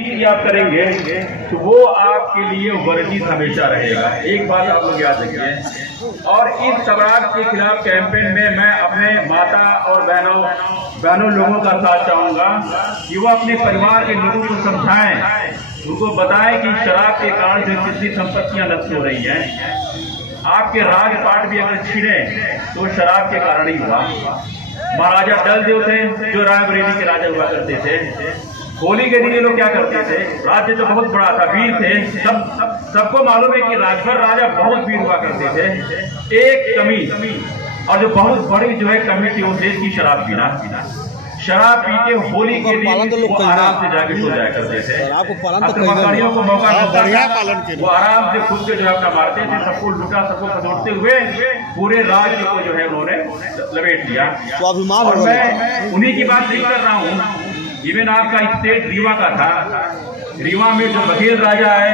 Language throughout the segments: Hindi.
आप करेंगे तो वो आपके लिए वर्जित हमेशा रहेगा। एक बात आप लोग याद रखिए। और इस शराब के खिलाफ कैंपेन में मैं अपने माता और बहनों लोगों का साथ चाहूंगा कि वो अपने परिवार के लोगों को समझाएं, उनको बताएं कि शराब के कारण जो कितनी संपत्तियां नष्ट हो रही हैं। आपके राजपाट भी अगर छिड़े तो शराब के कारण ही हुआ। महाराजा डलदेव थे जो रायबरेली के राजा हुआ करते थे। होली के दिन ये लोग क्या करते थे, राज्य तो बहुत बड़ा था, वीर थे, सबको मालूम है कि राजभर राजा बहुत वीर हुआ करते थे। एक कमी और जो बहुत बड़ी जो है कमी थी वो देश की शराब पीना। शराब पी के होली के दिन वो आराम से जाके सो जाया करते थे। मकानियों को मौका मिलता, वो आराम से खुद के जो है अपना मारते थे, सबको लूटा, सबको खदोड़ते हुए पूरे राज्य को जो है उन्होंने लपेट दिया। और मैं उन्हीं की बात नहीं कर रहा हूँ। इवन आपका स्टेट रीवा का था, रीवा में जो बघेल राजा है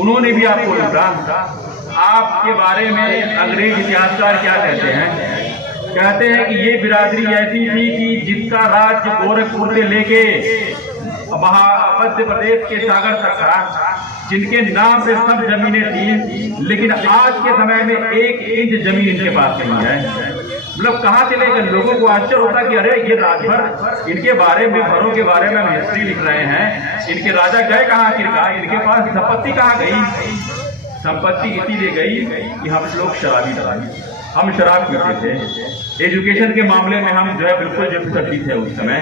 उन्होंने भी आपको लूटा। आपके बारे में अंग्रेज इतिहासकार क्या कहते हैं? कहते हैं कि ये बिरादरी ऐसी थी कि जिसका राज्य गोरखपुर से लेके मध्य प्रदेश के सागर तक था, जिनके नाम पे सब जमीनें थी, लेकिन आज के समय में 1 इंच जमीन इनके पास नहीं है। मतलब कहाँ चले गए? लोगों को आश्चर्य होता कि अरे ये राजभर, इनके बारे में भरों के बारे में हम हिस्ट्री लिख रहे हैं, इनके राजा गए कहाँ, आखिरकार इनके पास संपत्ति कहाँ गई? संपत्ति इसीलिए गई कि हम लोग शराबी थे, हम शराब पीते थे। एजुकेशन के मामले में हम जो है बिल्कुल जबरदस्ती थे उस समय,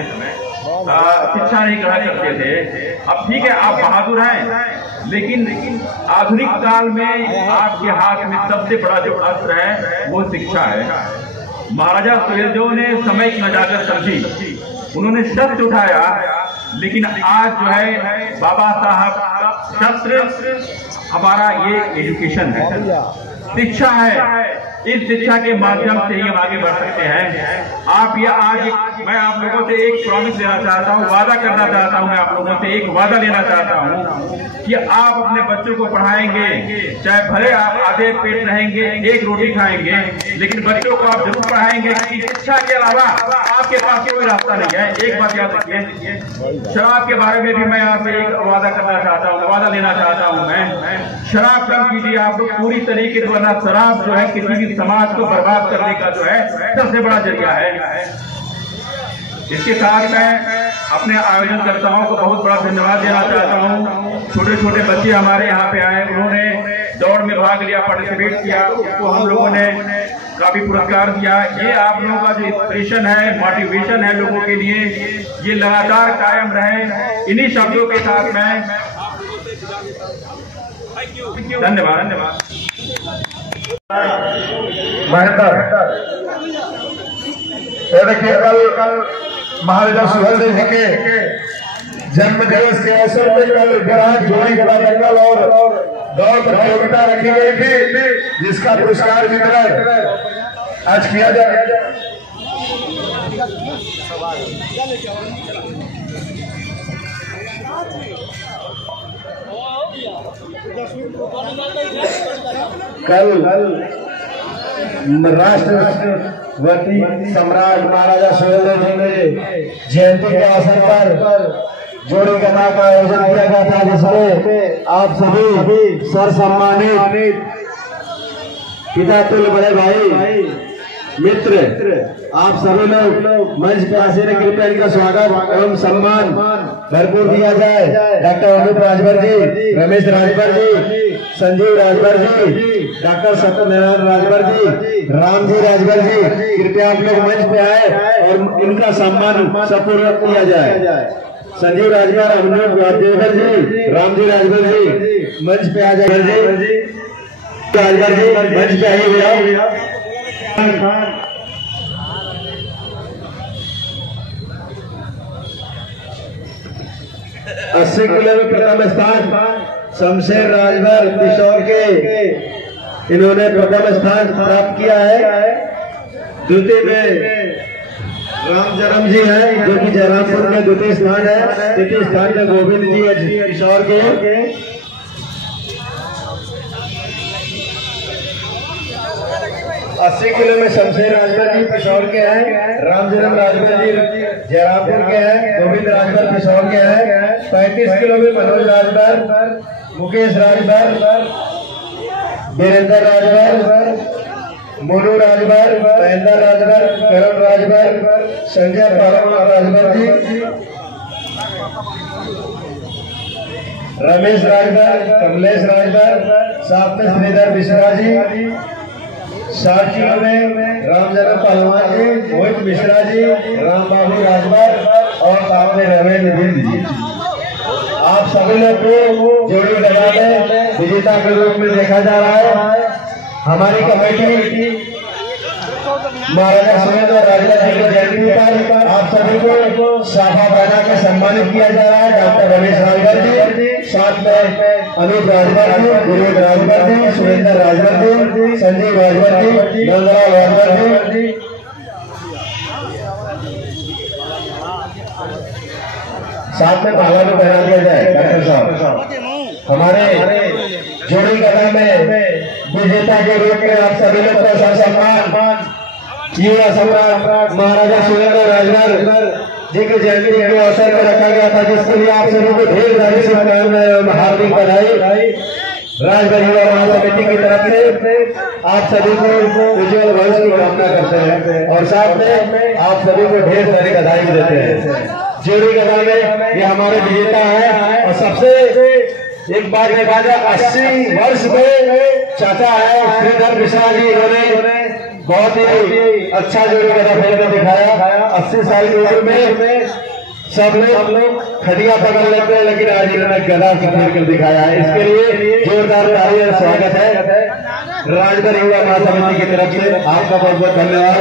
शिक्षा नहीं करा करते थे। अब ठीक है आप बहादुर हैं, लेकिन आधुनिक काल में आपके हाथ में सबसे बड़ा जो अस्त्र है वो शिक्षा है। महाराजा सुहेलदेव ने समय की नजाकत समझी, उन्होंने शस्त्र उठाया, लेकिन आज जो है बाबा साहब का शस्त्र हमारा ये एजुकेशन है, शिक्षा है। इस शिक्षा के माध्यम से ही हम आगे बढ़ सकते हैं। आप ये आज मैं आप लोगों से एक प्रॉमिस लेना चाहता हूँ, वादा करना चाहता हूँ, मैं आप लोगों से एक वादा लेना चाहता हूँ कि आप अपने बच्चों को पढ़ाएंगे, चाहे भले आप आधे पेट रहेंगे, 1 रोटी खाएंगे, लेकिन बच्चों को आप जरूर पढ़ाएंगे कि शिक्षा के अलावा आपके पास कोई रास्ता नहीं है। एक बात याद रखिए, शराब के बारे में भी मैं आपसे एक वादा करना चाहता हूँ, वादा लेना चाहता हूँ मैं, शराब कम कीजिए आप लोग पूरी तरीके से, वरना शराब जो है किसी भी समाज को बर्बाद करने का जो है सबसे बड़ा जरिया है। इसके साथ मैं अपने आयोजनकर्ताओं को बहुत बड़ा धन्यवाद देना चाहता हूँ। छोटे छोटे बच्चे हमारे यहाँ पे आए, उन्होंने दौड़ में भाग लिया, पार्टिसिपेट किया, उसको हम लोगों ने काफी पुरस्कार दिया। ये आप लोगों का जो इंस्पिरेशन है, मोटिवेशन है लोगों के लिए, ये लगातार कायम रहे। इन्हीं शब्दों के साथ मैं धन्यवाद। देखिए कल महाराजा सुहेलदेव जी के जन्म दिवस के अवसर पर कल ग्राम जोड़ी का दंगल और दौड़ प्रतियोगिता रखी गई थी, जिसका पुरस्कार वितरण आज किया जाए। कल राष्ट्रपति सम्राट महाराजा सुहेलदेव जी ने जयंती के अवसर पर जोड़ी गणना का आयोजन किया गया था, जिसमें आप सभी सर सम्मानित पिता तुल्य बड़े भाई मित्र आप सभी लोग मंच पे आसीन, कृपया इनका स्वागत एवं सम्मान भरपूर दिया जाए। डॉक्टर अनूप राजभर जी, रमेश राजभर जी, संजीव राजभर जी, डॉक्टर सत्यनारायण राजभर जी, राम जी राजभर जी, कृपया आप लोग मंच पे आए और इनका सम्मान सपूर्वक किया जाए। संजीव राजभर, अनूप राजभर जी, राम जी राजभर जी मंच पे आ जाए। राजभर जी मंच पे आइए। 80 किलो में प्रथम स्थान शमशेर राजभर किशोर के इन्होंने प्रथम स्थान प्राप्त किया है। द्वितीय में रामजरम जी हैं जो कि जयरामपुर में द्वितीय स्थान है। तृतीय स्थान में गोविंद जी किशोर के। 80 किलो में शमशेर राजभर जी पिशौर के हैं, रामजन्म राजभर जी जयरामपुर के हैं, गोविंद राजभर पिशौर के हैं। 35 किलो में मनोज राजभर, मुकेश राजभर, वीरेंद्र राजभर, मोनू राजभर, महेंद्र राजभर, करण राजभर, संजय पालवान राजभर जी, रमेश राजभर, कमलेश राजभर, साथ में श्रीधर मिश्रा जी। 60 किलो में रामजन्म पहलवान जी, मोहित मिश्रा जी, राम बाबू राजभर और साथ में रमेश जी। आप सभी लोग को जोड़ी गदा में विजेता के रूप में देखा जा रहा है। हमारी कमेटी महाराजा सुरेंद्र राजा जी की जयंती पर आप सभी को साफा बना के सम्मानित किया जा रहा है। डॉक्टर रमेश राजभर जी, साथ में अनूप राजभर जी, विनोद राजभर जी, सुरेंद्र राजभर जी, संजीव राजभर जी, नंदलाल राजभर जी। साथ में भाला भी पहना दिया जाए। डॉक्टर साहब हमारे जोड़ी गदा में विजेता के रूप में आप सभी लोग का सम्मान युवा सम्राट महाराजा सुरेंद्र राजभर जी की जयंती के अवसर पर रखा गया था, जिसके लिए आप सभी को ढेर सारी शुभकामनाएं, हार्दिक बधाई। राजभर युवा महासमिति की तरफ से आप सभी को उज्जवल भविष्य की कामना करते हैं और साथ में आप सभी को ढेर सारी बधाई देते हैं। जोड़ी गदा में ये हमारे विजेता है और सबसे एक बात देखा जाए 80 वर्ष में चाचा है श्रीधर मिश्रा जी, इन्होंने बहुत ही अच्छा जोड़ी गदा खेल कर दिखाया। 80 साल की उम्र में सब लोग खटिया पकड़ लेते हैं, लेकिन आज इन्होंने गदा खेल कर दिखाया है। इसके लिए जोरदार ताली और स्वागत है राजभर युवा महासमिति की तरफ से। आपका बहुत बहुत धन्यवाद।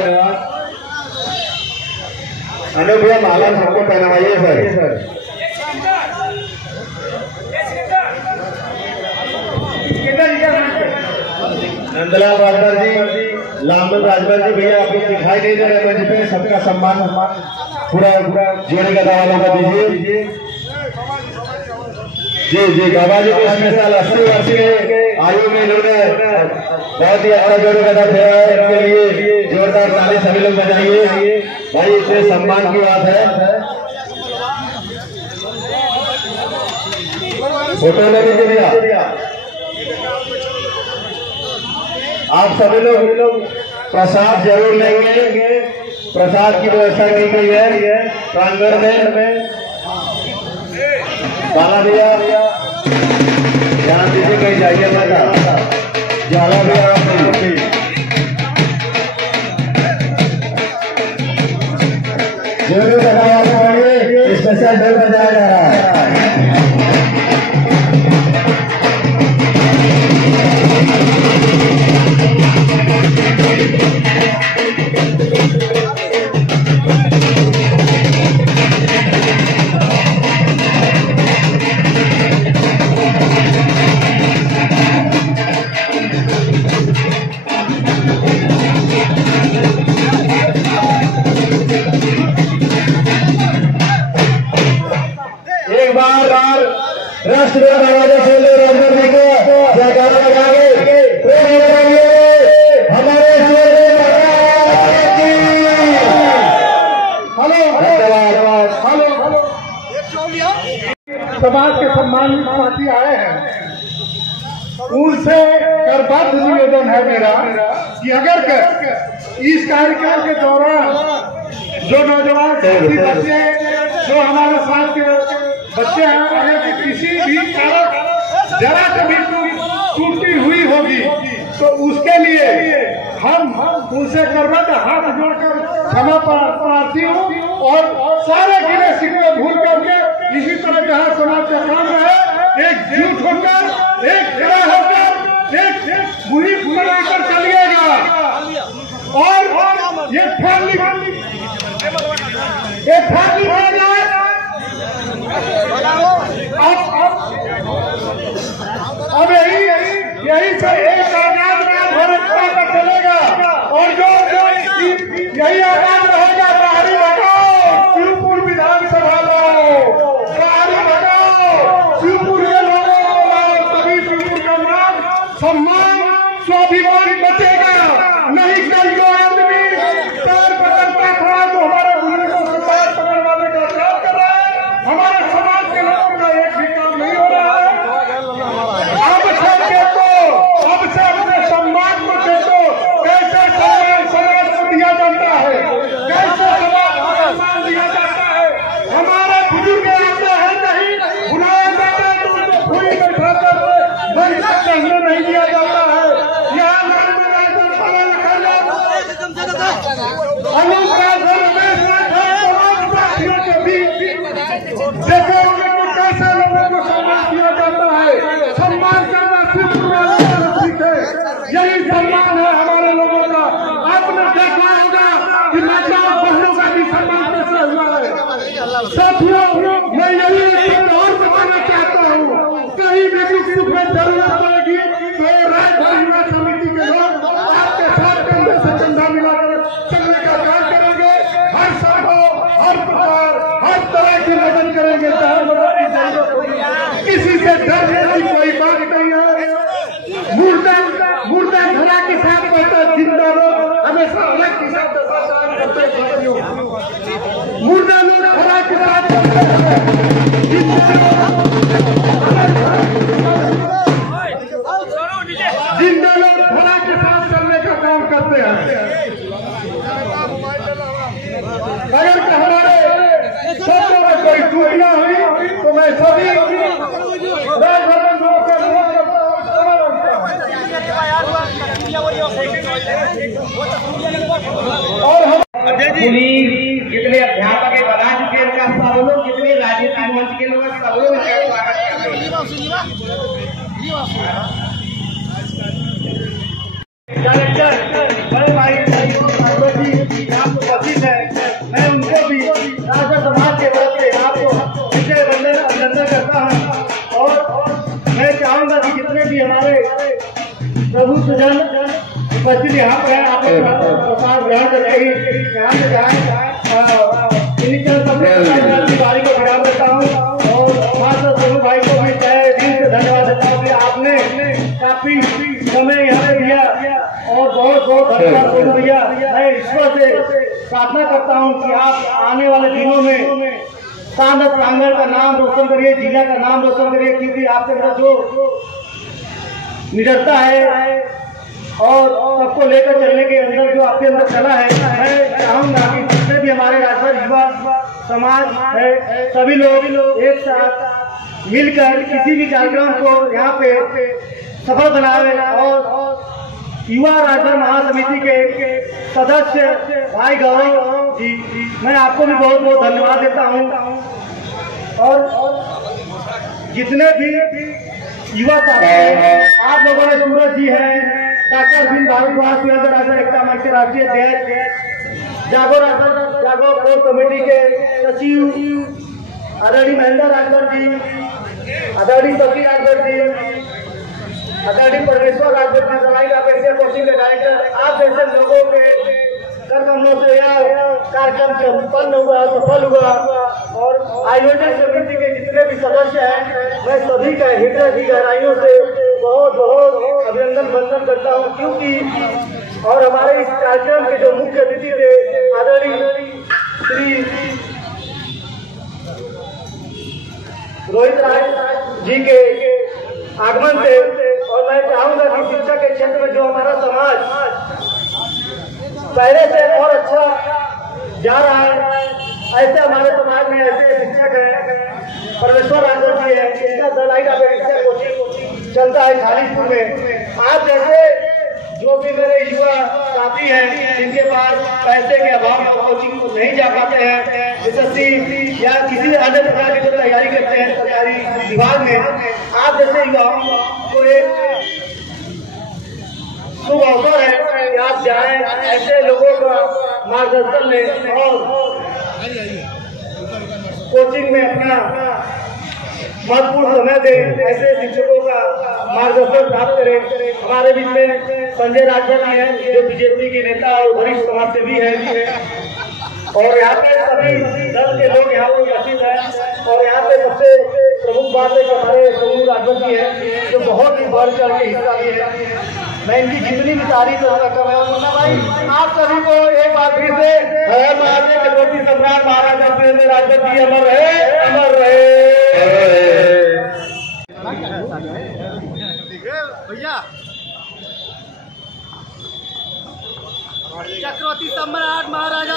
अनूप भैया माला सबको पहनावाइए सर। नंदलाल राजभर जी, लामन राजभर जी, भैया आप दिखाई नहीं दे रहे मंच पे, सबका सम्मान पूरा जोड़ी गदा वालों का दीजिए। जी बाबा जी को स्पेशल 80 वर्ष के आयु में इन्होंने बहुत ही अच्छा जोड़ी गदा खेला है। इनके लिए जोरदार ताली सभी लोग बजाइए भाई, इतने सम्मान की बात है। फोटो लगे भैया, आप सभी लोग प्रसाद जरूर लेंगे। प्रसाद की व्यवस्था की गई है प्रांगण में। बाला भैया ध्यान दीजिए, कहीं जाइए मत। जाला भैया जरूर स्पेशल ढोल बजाया जा रहा है। एक बार राष्ट्रीय महाराजा सुरेंद्र राजभर जी को जयकारा लगाएंगे। हमारे हेलो समाज के सम्मानित साथी आए हैं, उनसे करबद्ध निवेदन है मेरा कि अगर इस कार्यक्रम के दौरान जो नौजवान साथी बच्चे, जो हमारे साथ के बच्चे हैं, अगर किसी भी कारण जरा कभी टूटी हुई होगी तो उसके लिए हम उनसे करबद्ध हाथ जोड़कर क्षमा प्रार्थी हूँ और सारे गिले शिकवे भूल करके इसी तरह जहाँ समाज का काम रहे, एकजुट होकर, एक खड़ा होकर, एक मुहिम बनाकर चलिएगा। और ये फैमिली अब यही से एक आजाद भारत का चलेगा और जो यही आजाद रहेगा। बाहरी भगाओ शिवपुर विधानसभा लो, बाहरी भगाओ शिवपुर के लोगों को, तभी शिवपुर का नाम सम्मान स्वाभिमान बचेगा, नहीं किसी से डरने की कोई बात नहीं है। मुर्दा धरा के साथ रहता, जिंदा लोग हमेशा अलग के साथ करते। मुर्दा लोग धरा के साथ जिंदा लोग धरा के साथ करने का काम करते हैं। अगर हमारे शब्दों में कोई टूटना हुई तो मैं सभी और हम पुलिस जितने अध्यापक है बना चुके उनका सब लोग, जितने राजनीतिक मंच के लोग सब लोग उनका स्वागत करते हैं। कलेक्टर बड़े भाई आपको पसंद है, मैं उनको भी राजा समाज के तरफ से आपको विजय बंदन अभिनंदन करता हूँ। और मैं चाहूँगा कि जितने भी हमारे प्रभु सुजन उपस्थित यहाँ पर है, आप प्रसाद ग्रहण करके यहाँ से जाए गाड़ी को विराम देता हूँ। और माता सोनू भाई को भी तहे दिल से धन्यवाद देता हूँ कि आपने काफी समय यहाँ पे दिया और बहुत बहुत धन्यवाद सोनू भैया। मैं ईश्वर से प्रार्थना करता हूँ कि आप आने वाले दिनों में सांदर प्रांगण का नाम रोशन करिए, जिला का नाम रोशन करिए, क्योंकि आपके अंदर जो निडरता है और सबको लेकर चलने के अंदर जो आपके अंदर कला है, मैं चाहूँगा कि जितने भी हमारे राजभर युवा समाज है सभी लोग एक साथ मिलकर किसी भी कार्यक्रम को यहाँ पे सफल बनाए। और युवा राजभर महासमिति के सदस्य भाई गौरव जी, मैं आपको भी बहुत बहुत धन्यवाद देता हूँ। और जितने भी युवा साथी हैं, आप लोगों ने सूरज जी हैं, डॉक्टर बिन भारद्वाज राजभर एकता मंच के राष्ट्रीय अध्यक्ष, जागो कोर कमेटी के सचिव आदरणीय महेंद्र राजभर जी, आदरणीय शशि राजभर जी, आदरणीय परमेश्वर राजभर जी, सवाई का पैसे कोचिंग के डायरेक्टर, आप जैसे लोगों के कर्मों से यह कार्यक्रम संपन्न हुआ, सफल हुआ। और आयोजन समिति के जितने भी सदस्य हैं, मैं सभी का हृदय की गहराइयों से बहुत बहुत अभिनंदन वंदन करता हूँ, क्योंकि और हमारे इस कार्यक्रम के जो मुख्य अतिथि थे आदरणीय श्री रोहित राज जी के आगमन से, और मैं चाहूँगा कि शिक्षा के क्षेत्र में जो हमारा समाज पहले से और अच्छा जा रहा है, ऐसे हमारे समाज में ऐसे शिक्षक हैं, परमेश्वर राजभर जी है, जिनका दलाई का कोचिंग चलता है खालिदपुर में। आप जैसे जो भी मेरे युवा साथी हैं जिनके पास पैसे के अभाव में कोचिंग को नहीं जा पाते हैं, एसएससी या किसी अन्य प्रकार की जो तैयारी करते हैं सरकारी विभाग में, आप जैसे युवाओं को एक शुभ अवसर है कि आप जाएं, ऐसे लोगों का मार्गदर्शन लें और कोचिंग में अपना महत्वपूर्ण समय दें, ऐसे शिक्षकों का मार्गदर्शन प्राप्त करें। हमारे बीच में संजय राजभर जी हैं, जो बीजेपी के नेता और वरिष्ठ समाज सेवी है, और यहाँ पे सभी दल के लोग यहाँ पे उपस्थित हैं। और यहाँ पे सबसे प्रमुख बात है कि हमारे सोनू राजभर जी हैं, जो बहुत ही बढ़ चढ़ के हिस्सा लिए हैं। मैं इनकी जितनी भी तारीफ कर रहा हूँ मुन्ना भाई, आप सभी को एक बार फिर से छत्रपति सम्राट महाराजा सुरेंद्र राजभर जी अमर रहे, अमर रहे। भैया छत्रपति सम्राट महाराजा